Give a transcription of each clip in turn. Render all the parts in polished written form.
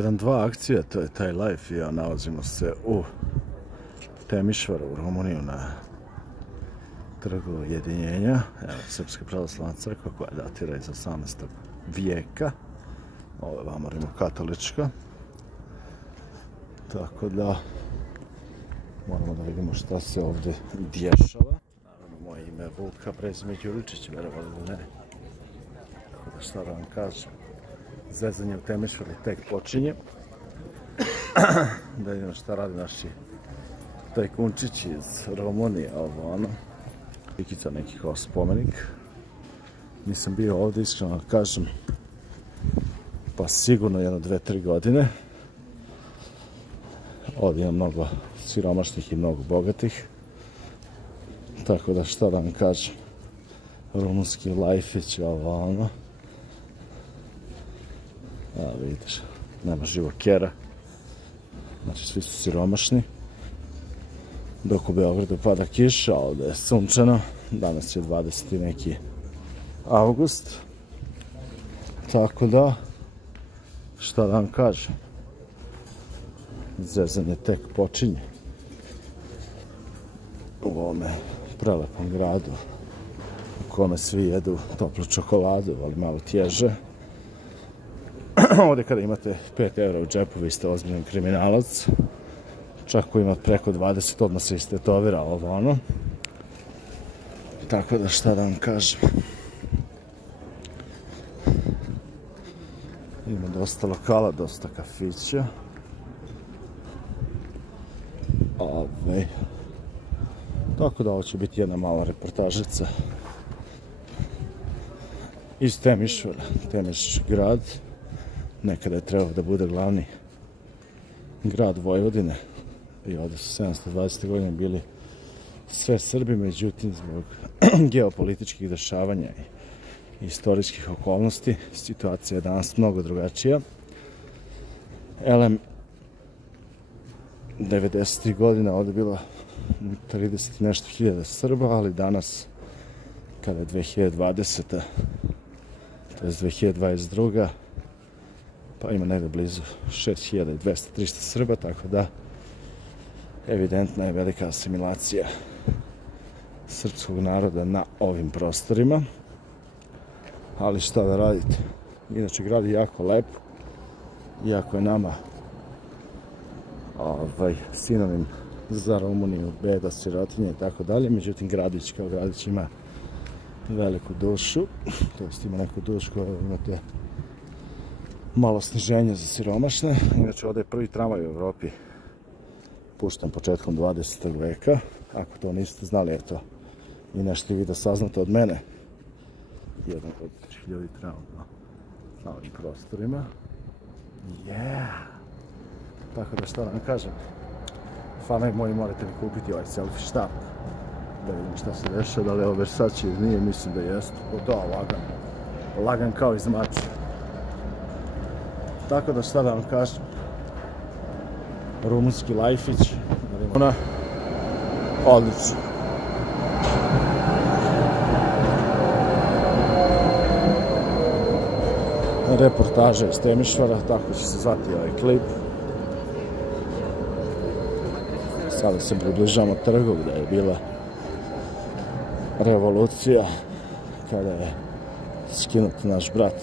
1-2 akcije, to je taj life i ja nalazimo se u Temišvaru u Rumuniju na trgu Ujedinjenja. Evo, Srpska pravoslavna crkva koja datira iz 18. vijeka. Ovo je vamo rimokatolička. Tako da moramo da vidimo šta se ovdje dešava. Naravno, moje ime je Vuka, prezime Đuričić, verovali ili ne. Tako da šta da vam kažem. Zezanje u Temišvaru tek počinje. Da vidimo šta radi naši tajkunčići iz Rumunije, ovo ono. Pikica neki kao spomenik. Nisam bio ovdje, iskreno kažem, pa sigurno 1-2-3 godine. Ovdje ima mnogo siromašnih i mnogo bogatih. Tako da šta da vam kažem, rumunski lajfić, ovo ono. A vidiš, nema živokera. Znači svi su siromašni. Dok u Beogradu pada kiša, ovdje je sunčano. Danas je 20. neki avgust. Tako da, šta da vam kažem, zezanje tek počinje u ovome prelepom gradu u kome svi jedu toplu čokoladu, ali malo tježe. Ovdje kada imate 5 € u džepu, vi ste ozbiljan kriminalac. Čak ko ima preko 20, odmah se istetovira ovo ono. Tako da šta da vam kažem. Ima dosta lokala, dosta kafića. Tako da ovo će biti jedna mala reportažica iz Temišvara. Temiš grad. Nekada je trebao da bude glavni grad Vojvodine. I ovdje su 720. godine bili sve Srbi, međutim zbog geopolitičkih dešavanja i istorijskih okolnosti situacija je danas mnogo drugačija. Elem 90. godina ovdje je bilo 30 nešto hiljada Srba, ali danas kada je 2020. to je 2022. pa ima negdje blizu 6200-300 Srba, tako da evidentna je velika asimilacija srpskog naroda na ovim prostorima. Ali šta da radite? Inače, grad je jako lep, iako je nama sinonim za Rumuniju, beda, sirotinje i tako dalje. Međutim, gradić kao gradić ima veliku dušu, to jest ima neku dušu koju imate malo sniženje za siromašne. Inače, ovdje je prvi tramvaj u Evropi pušten početkom 20. veka. Ako to niste znali, eto, i nešto vi da saznate od mene. Jedan od ljudi trenutno na ovim prostorima. Tako da šta vam kažem, fanovi moji, morate mi kupiti ovaj selfie štab da vidim šta se dešava, da li je ovo Versace ili nije, mislim da jeste. Da, lagan kao iz mača. Tako da šta da vam kažem, rumunski lajfić, odlično. Reportaža iz Temišvara, tako će se zvati ovaj klip. Sada se približamo trgu gdje je bila revolucija, kada je skinut naš brat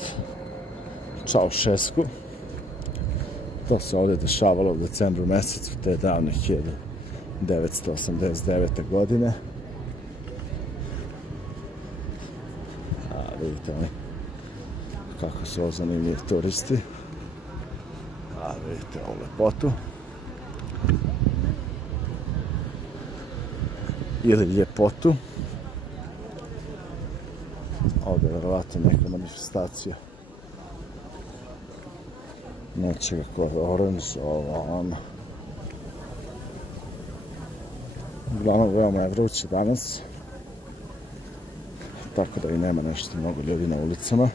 Čaušesku. To se ovdje dešavalo u decembru mjesecu te davne 1989. godine. Vidite li kako su ovo zanimljivi turisti. Vidite ovu lepotu. Ili ljepotu. Ovdje je verovatno neka manifestacija nečega koja je oranž, ovo ono. Uglavnom, veoma je vruće danas, tako da i nema nešto mnogo ljudi na ulicama.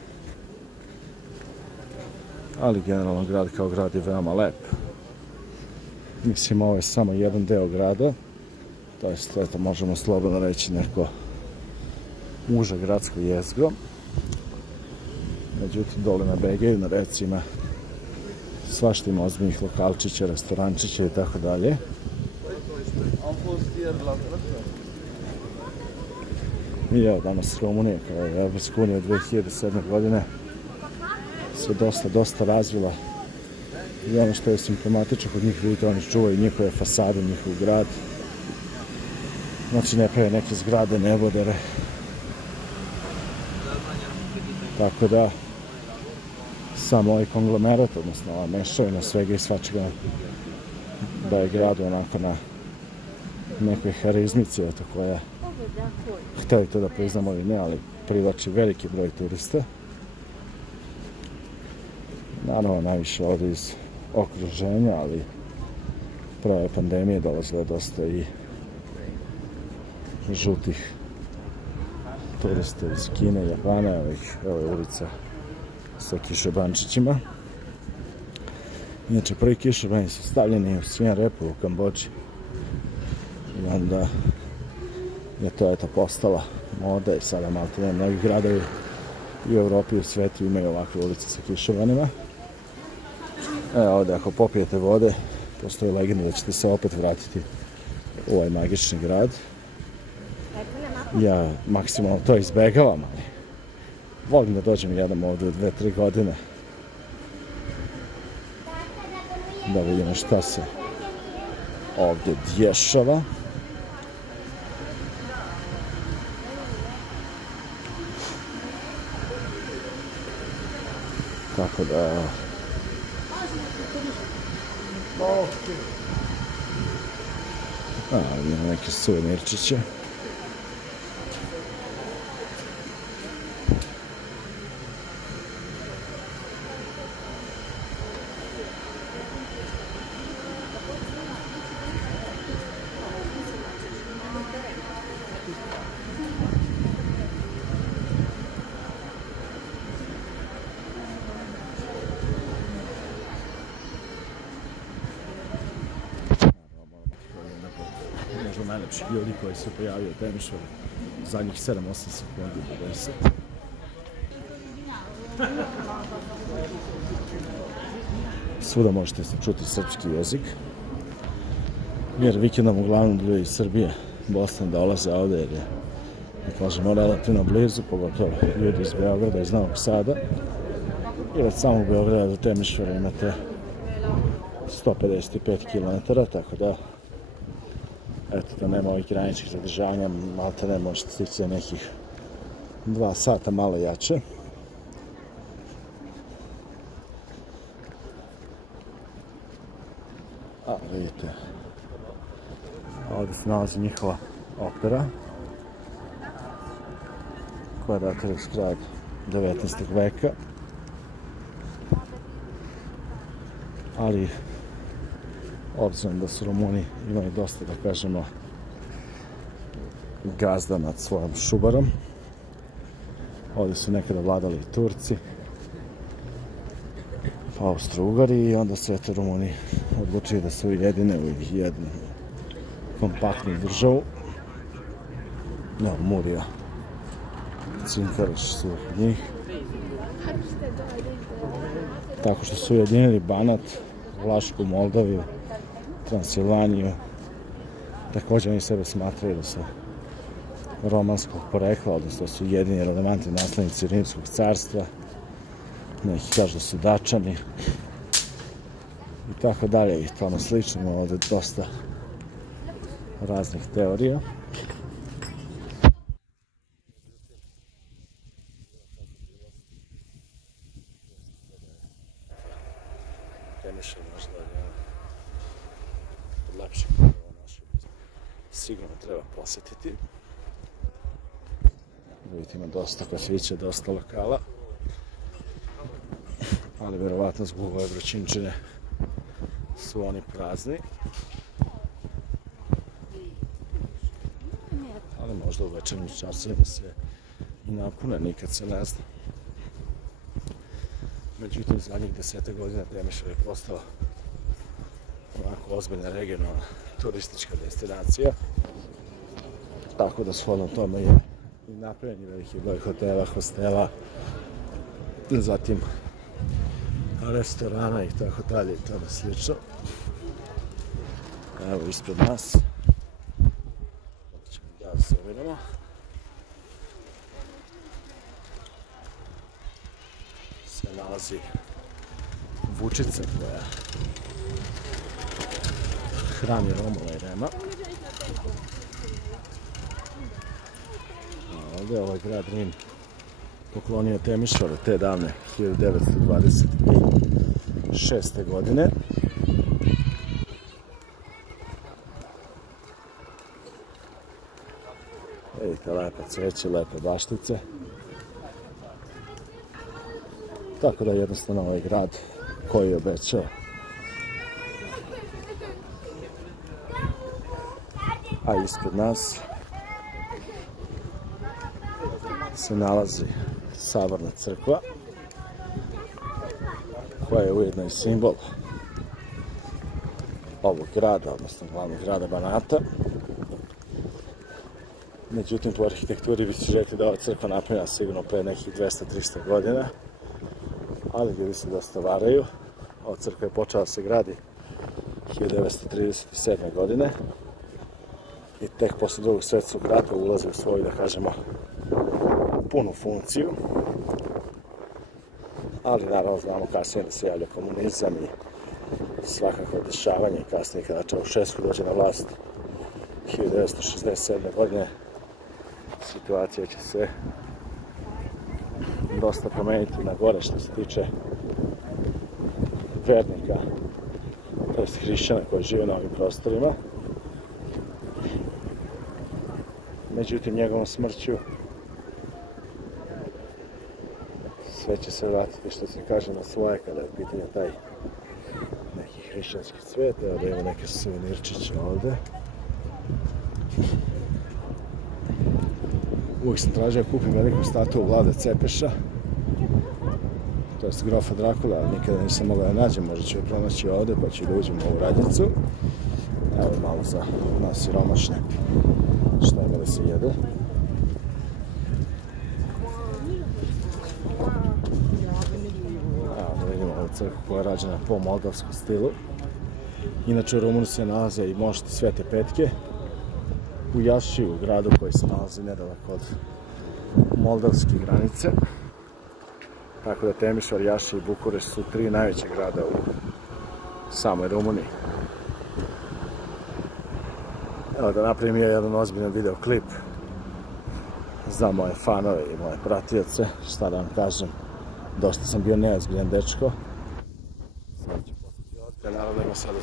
Ali generalno grad kao grad je veoma lep. Mislim, ovo je samo jedan deo grada, to jest, eto, možemo slobodno reći neko uže gradsko jezgro. Međutim, dole na Begaju, na reci, ima svašta ima ozbiljnih lokalčića, restorančića i tako dalje. I evo danas Rumunija kao je Evropska unija 2007. godine se dosta razvila. I ono što je simptomatično kod njih, vidite, oni čuvaju njihove fasade, njihov grad. Znači ne prave neke zgrade, nebodere. Tako da samo ovaj konglomerat, odnosno ova mešavina svega i svačega da je gradu onako na nekoj harizmici, eto, koja hteli to da priznamo ili ne, ali privlači veliki broj turista. Naravno, najviše ovdje iz okruženja, ali prve pandemije dolazilo dosta i žutih turista iz Kine, Japana, evo je ulica sa kišobančićima. Inače, prvi kišobani su stavljeni u Siem Reapu u Kambodži. I onda je to eto postala moda i sada malte ne mnogi gradovi i u Evropi i u svetu imaju ovakve ulice sa kišobanima. Evo ovdje ako popijete vode, postoji legenda da ćete se opet vratiti u ovaj magični grad. Ja maksimalno to izbegavam, ali volim da dođem i jednom ovdje u 2-3 godine. Da vidimo šta se ovdje dješava. Tako da... Vidimo neke suvenirčiće. Možda najlepših ljudi koji se pojavio u Temišvaru zadnjih 7-8 sekundi do 10. Svuda možete čuti srpski jezik, jer vikendom uglavnom ljudi iz Srbije, Bosne dolaze ovde jer je, da kažemo, relativno blizu, pogotovo ljudi iz Beograda, iz Novog Sada. I od samog Beograda do Temišvara imate 155 km, tako da eto, da nema ovih graničnih zadržavanja, malte ne možete stići za nekih 2 sata, malo jače. A, vidite, ovdje se nalazi njihova opera, koja datira iz kraja 19. veka. Ali, obzirom da su Rumuni imali dosta, da kažemo, gazda nad svojom šubarom. Ovdje su nekada vladali i Turci, pa Austro-Ugari, i onda se eto Rumuni odlučili da se ujedine u jednu kompaktnu državu. Evo, Murija, Cinkareš su od njih. Tako što su ujedinili Banat, Vlašku, Moldaviju, Transilvaniju. Također oni sebe smatraju da su romanskog porekla, odnosno da su jedini relevantni naslednici Rimskog carstva. Neki kažu da su Dačani i tako dalje i tome slično. Imamo ovdje dosta raznih teorija. Temišvar možda je od lepših gradova naše. Sigurno treba posjetiti. Vidite, ima dosta kafića, dosta lokala. Ali verovatno zbog ove vrućinčine su oni prazni. Ali možda u večernjim časovima se i napune, nikad se ne zna. Međutim, zadnjih 10 godina Temišvar je postao onako ozbiljna regionalna turistička destinacija. Tako da shodno tome je i napravljen veliki broj hotela, hostela, zatim restorana i tako dalje i tome slično. Evo ispred nas. Ćemo da se uvidimo. Se nalazi Vučica koja hrani Romula i Rema. A ovdje ovaj grad Rim poklonio Temišvaru te davne 1926. godine. Vidite, lepa cveće, lepe baštice. Tako da jednostavno ovaj grad koji je obećao a ispred nas se nalazi Saborna crkva koja je ujedno i simbol ovog grada, odnosno glavnog grada Banata. Međutim, po arhitekturi bi se rekli da ova crkva napravljena sigurno pre nekih 200-300 godina, ali ljudi se dosta varaju. Ova crkva je počela da se gradi 1937. godine i tek posle Drugog svjetskog rata ulazi u svoju, da kažemo, punu funkciju. Ali naravno znamo kasnije da se javlja komunizam i svakako dešavanje kasnije kada Čaušesku dođe na vlast 1967. godine. Situacija će se dosta promeniti na gore što se tiče vernika, to jest hrišćana koji žive na ovim prostorima. Međutim, njegovom smrću sve će se vratiti, što se kaže, na svoje kada je pitanje taj neki hrišćanski cvet. Evo da imamo neke suvenirčiće ovde. Uvijek sam tražio da kupim veliku statu Vlade Cepeša, to jest grofa Drakula, ali nikada nisam mogao da nađem, možda ću je pronaći ovde pa ću da uđem u ovu radnicu. Evo malo za nas siromašne što ima da se jede. Evo da vidimo ovu crkvu koja je rađena po moldavskom stilu. Inače u Rumuniji se nalaze i mošti Svete Petke u Jašiju, gradu koji se nalazi nedaleko od moldavske granice. Tako da Temišvar, Jaši i Bukureš su tri najveće grada u samoj Rumuniji. Evo da napravim jedan ozbiljan videoklip za moje fanove i moje pratioce, šta da vam kažem, dosta sam bio neozbiljan dečko. Sad ću postati ovdje, naravno ima sad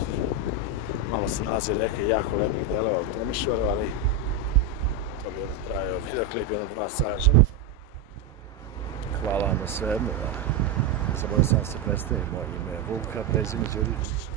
malo se nalazi neke jako lepih delova u Temišvaru, ali to bi onda trajao videoklip jedno 2 sata. Hvala vam na svejedno. Zaboravio sam da se predstavim, moje ime je Vuka, prezime Đuričić.